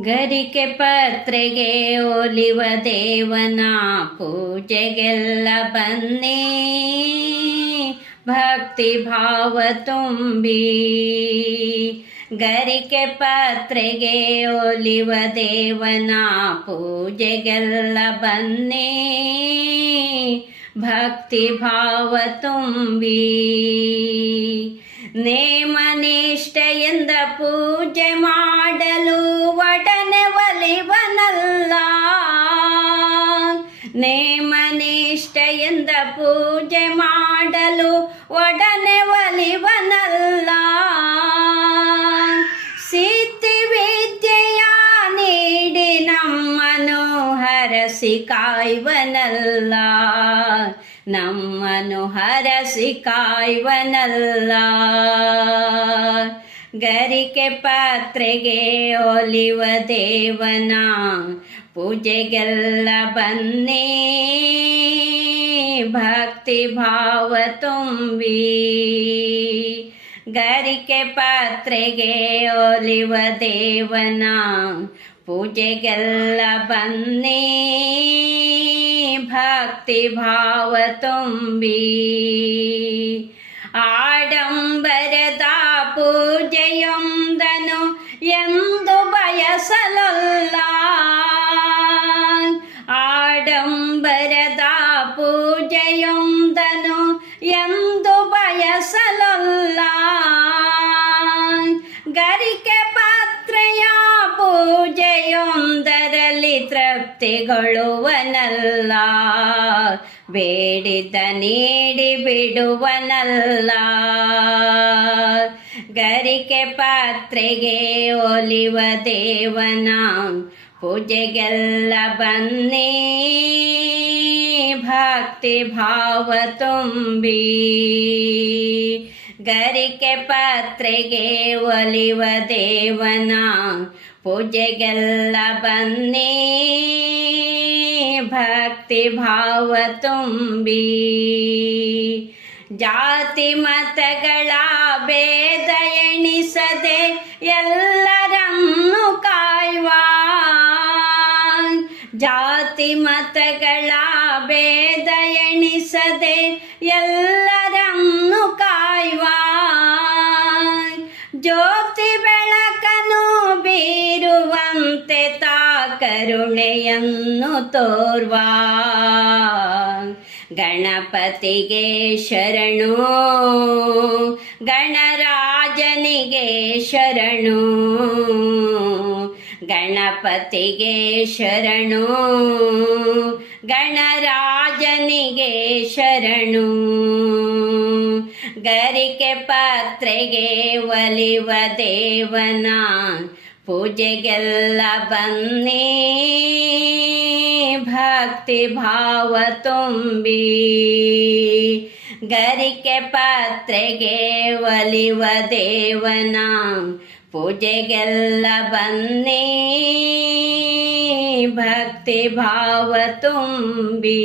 ಗರಿಕೆ ಪತ್ರೆಗೆ ಒಲಿವ ದೇವನ ಪೂಜೆಗೆಲ್ಲ ಬನ್ನಿ. ಭಕ್ತಿ ಭಾವ ತುಂಬಿ. ಗರಿಕೆ ಪತ್ರೆಗೆ ಒಲಿವ ದೇವನ ಪೂಜೆಗೆಲ್ಲ ಬನ್ನಿ. ಭಕ್ತಿ ಭಾವ ತುಂಬಿ. ನೇಮನಿಷ್ಠೆಯಿಂದ ಪೂಜೆ ಮಾಡಲು ಒಡನೆ ಒಲಿವನಲ್ಲ. ನೇಮನಿಷ್ಠೆಯಿಂದ ಪೂಜೆ ಮಾಡಲು ಒಡನೆ ಒಲಿವನಲ್ಲ. ಸಿದ್ಧಿ ವಿದ್ಯೆಯ ನೀಡಿ ನಮ್ಮನು ಹರಸಿ ಕಾಯ್ವನಲ್ಲ. ನಮ್ಮನು ಹರಸಿ ಕಾಯ್ವನಲ್ಲ. ಗರಿಕೆ ಪಾತ್ರೆಗೆ ಒಲಿವ ದೇವನ, ಪೂಜೆಗೆಲ್ಲ ಬನ್ನಿ. ಭಕ್ತಿ ಭಾವ ತುಂಬಿ. ಗರಿಕೆ ಪಾತ್ರೆಗೆ ಒಲಿವ ದೇವನ ಪೂಜೆಗೆಲ್ಲ ಬನ್ನಿ ಭಕ್ತಿ ಭಾವ ತುಂಬಿ ಆಡಂಬರದ ಪೂಜೆಯೊಂದನು ಎಂದು ತೃಪ್ತಿಗೊಳ್ಳುವನಲ್ಲ ಬೇಡಿದ ನೀಡಿ ಬಿಡುವನಲ್ಲ. ಗರಿಕೆ ಪಾತ್ರೆಗೆ ಒಲಿವ ದೇವನ, ಪೂಜೆಗೆಲ್ಲ ಬನ್ನಿ. ಭಕ್ತಿ ಭಾವ ತುಂಬಿ. ಗರಿಕೆ ಪಾತ್ರೆಗೆ ಒಲಿವ ದೇವನ ಪೂಜೆಗೆಲ್ಲ ಬನ್ನಿ. ಭಕ್ತಿ ಭಾವ ತುಂಬಿ. ಜಾತಿ ಮತಗಳ ಭೇದ ಎಣಿಸದೆ ಎಲ್ಲರನ್ನು ಕಾಯುವ. ಜಾತಿ ಮತಗಳ ಭೇದ ಎಣಿಸದೆ ಎಲ್ಲರನ್ನು ಕರುಣೆಯನ್ನು ತೋರ್ವ. ಗಣಪತಿಗೆ ಶರಣು. ಗಣರಾಜನಿಗೆ ಶರಣು. ಗಣಪತಿಗೆ ಶರಣು. ಗಣರಾಜನಿಗೆ ಶರಣು. ಗರಿಕೆ ಪಾತ್ರೆಗೆ ಒಲಿವ ದೇವನ ಪೂಜೆಗೆಲ್ಲ ಬನ್ನಿ ಭಕ್ತಿ ಭಾವ ತುಂಬಿ ಗರಿಕೆ ಪಾತ್ರೆಗೆ ಒಲಿವ ದೇವನ ಪೂಜೆಗೆಲ್ಲ ಬನ್ನಿ ಭಕ್ತಿ ಭಾವ ತುಂಬಿ